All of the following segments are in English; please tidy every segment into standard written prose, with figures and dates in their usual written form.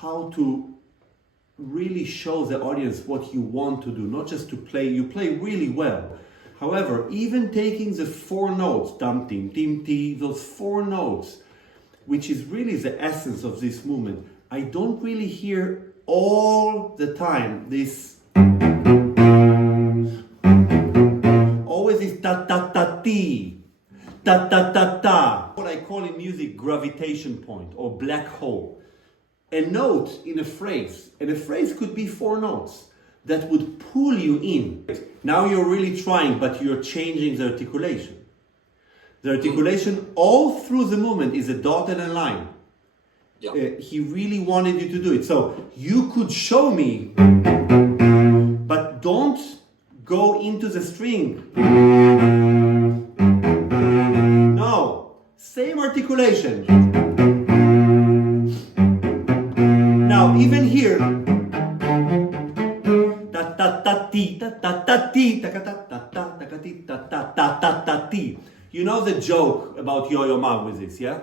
how to really show the audience what you want to do, not just to play. You play really well. However, even taking the 4 notes, dum, tim, tim, ti, those 4 notes, which is really the essence of this movement, I don't really hear all the time this. Always this ta ta ta ti, ta ta ta ta. What I call in music gravitation point or black hole. A note in a phrase, and a phrase could be 4 notes that would pull you in. Now you're really trying, but you're changing the articulation. The articulation all through the movement is a dot and a line. Yeah. He really wanted you to do it. So you could show me, but don't go into the string. No, same articulation. Now even here, ta ta ta ti ta ta ta ti ta ta ta ta ta ti ta ta ta ta ta ti. You know the joke about Yo-Yo Ma with this, yeah?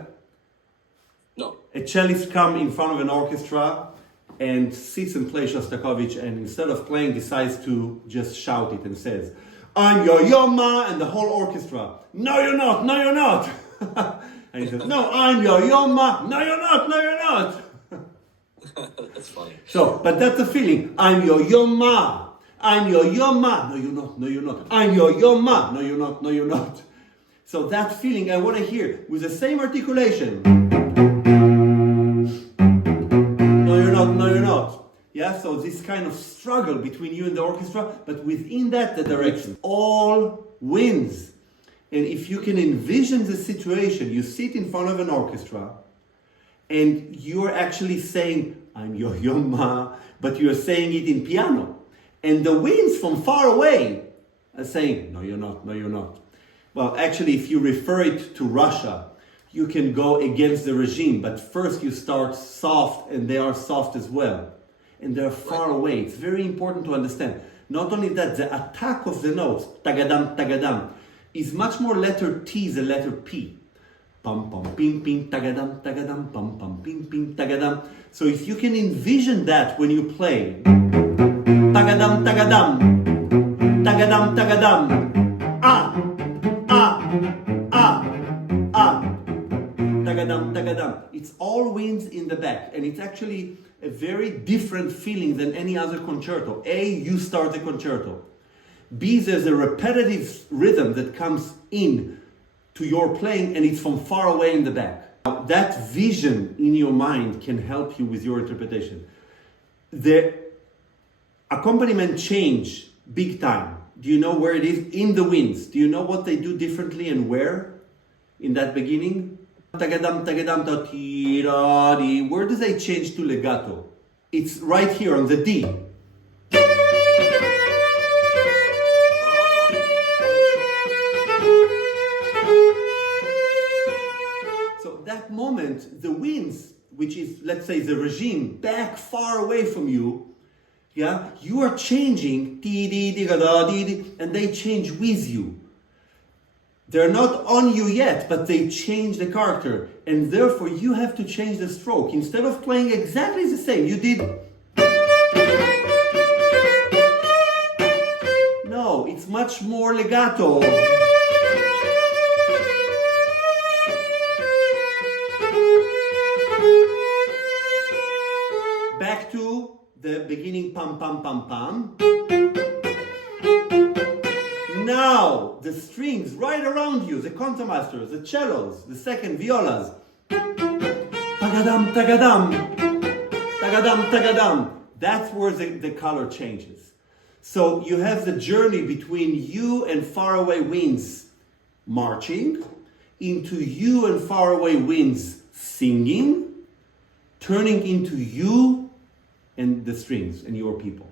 No. A cellist comes in front of an orchestra and sits and plays Shostakovich, and instead of playing decides to just shout it and says, "I'm Yo-Yo Ma," and the whole orchestra, "No, you're not, no, you're not." And he says, "No, I'm Yo-Yo Ma, no, you're not, no, you're not." That's funny. So, but that's the feeling. I'm Yo-Yo Ma. I'm Yo-Yo Ma. No, you're not. No, you're not. I'm Yo-Yo Ma. No, you're not. No, you're not. So that feeling I want to hear with the same articulation. No, you're not. No, you're not. Yeah. So this kind of struggle between you and the orchestra, but within that, the direction. All wins. And if you can envision the situation, you sit in front of an orchestra, and you're actually saying, "I'm Yo-Yo Ma," but you're saying it in piano. And the winds from far away are saying, "No, you're not, no, you're not." Well, actually, if you refer it to Russia, you can go against the regime, but first you start soft, and they are soft as well. And they're far away. It's very important to understand. Not only that, the attack of the notes, tagadam, tagadam, is much more letter T than letter P. Pam pam pim pim tagadam tagadam pam pam pim pim tagadam. So if you can envision that when you play tagadam tagadam tagadam tagadam ah tagadam tagadam, it's all winds in the back, and it's actually a very different feeling than any other concerto. A, you start the concerto. B, there's a repetitive rhythm that comes in to your playing, and it's from far away in the back. Now, that vision in your mind can help you with your interpretation. The accompaniment change big time. Do you know where it is? In the winds. Do you know what they do differently and where in that beginning? Tagadam, tagadam, ta, ti, ra, di. Where do they change to legato? It's right here on the D. That moment, the winds, which is, let's say, the regime, back far away from you, yeah, you are changing, and they change with you. They're not on you yet, but they change the character, and therefore you have to change the stroke. Instead of playing exactly the same, you did. No, it's much more legato. Back to the beginning, pam, pam, pam, pam. Now, the strings right around you, the concertmasters, the cellos, the second violas. Tagadam, tagadam, tagadam, tagadam. That's where the color changes. So you have the journey between you and faraway winds marching, into you and faraway winds singing, turning into you and the strings and your people.